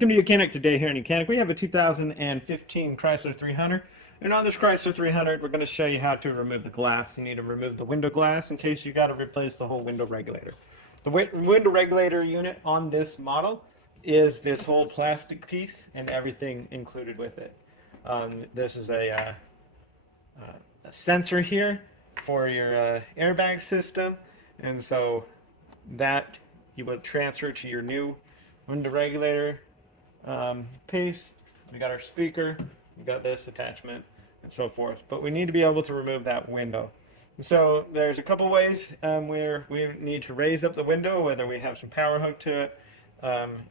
Welcome to Mechanic today here in Mechanic. We have a 2015 Chrysler 300. And on this Chrysler 300, we're going to show you how to remove the glass. You need to remove the window glass in case you got to replace the whole window regulator. The window regulator unit on this model is this whole plastic piece and everything included with it. This is a sensor here for your airbag system, and so that you would transfer to your new window regulator piece. We got our speaker, we got this attachment, and so forth. But we need to be able to remove that window. So there's a couple ways where we need to raise up the window, whether we have some power hooked to it.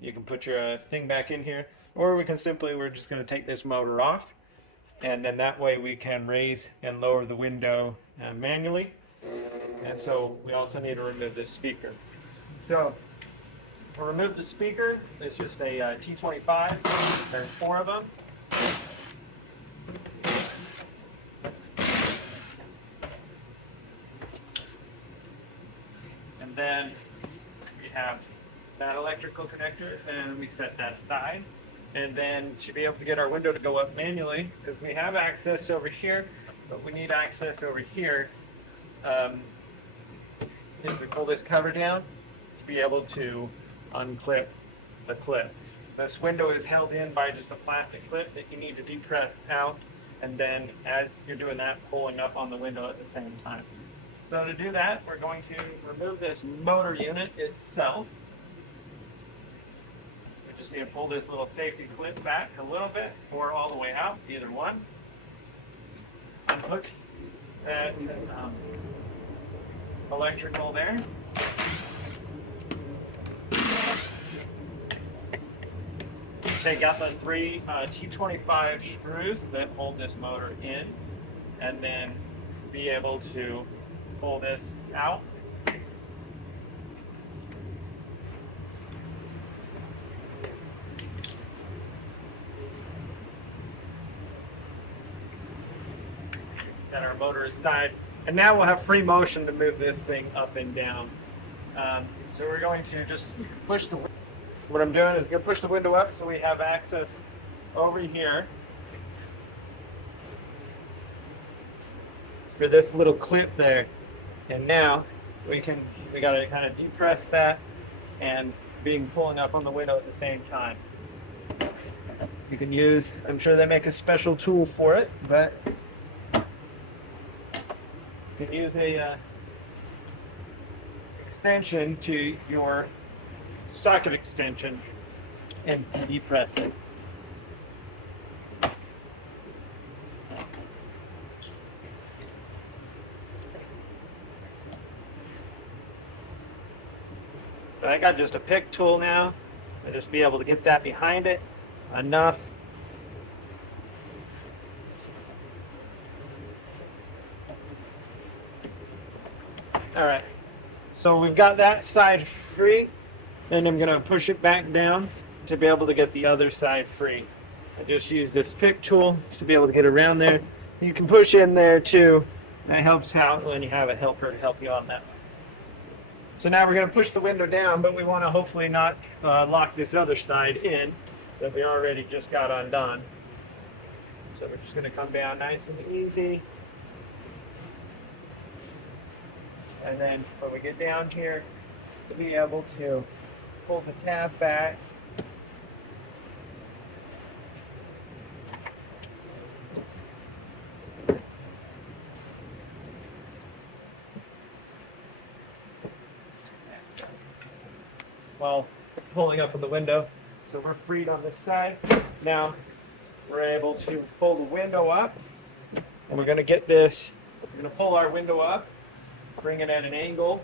You can put your thing back in here, or we can simply, we're just going to take this motor off, and then that way we can raise and lower the window manually. And so we also need to remove this speaker. So to remove the speaker, it's just a T25. There's 4 of them. And then we have that electrical connector, and we set that aside. And then to be able to get our window to go up manually, because we have access over here, but we need access over here. If we pull this cover down, to be able to unclip the clip. This window is held in by just a plastic clip that you need to depress out, and then as you're doing that, pulling up on the window at the same time. So to do that, we're going to remove this motor unit itself. We just need to pull this little safety clip back a little bit or all the way out, either one. Unhook that electrical there. Take out the 3 T25 screws that hold this motor in, and then be able to pull this out. Set our motor aside, and now we'll have free motion to move this thing up and down. So we're going to just push the. So what I'm doing is going to push the window up so we have access over here for this little clip there. And now we got to kind of depress that and pulling up on the window at the same time. You can use, I'm sure they make a special tool for it, but you can use a extension to your socket extension and depress it. So I got just a pick tool now. I'll just be able to get that behind it enough. All right, so we've got that side free. Then I'm going to push it back down to be able to get the other side free. I just use this pick tool to be able to get around there. You can push in there too. That helps out when you have a helper to help you on that. So now we're going to push the window down, but we want to hopefully not lock this other side in that we already just got undone. So we're just going to come down nice and easy. And then when we get down here, to be able to pull the tab back. While pulling up on the window. So we're freed on this side. Now we're able to pull the window up, and we're going to get this, we're going to pull our window up, bring it at an angle.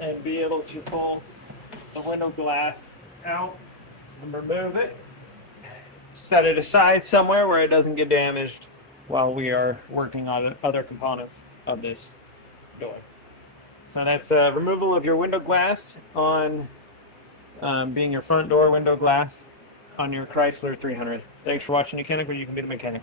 And be able to pull the window glass out and remove it. Set it aside somewhere where it doesn't get damaged while we are working on other components of this door. So that's removal of your window glass on being your front door window glass on your Chrysler 300. Thanks for watching Mechanic, where you can be the mechanic.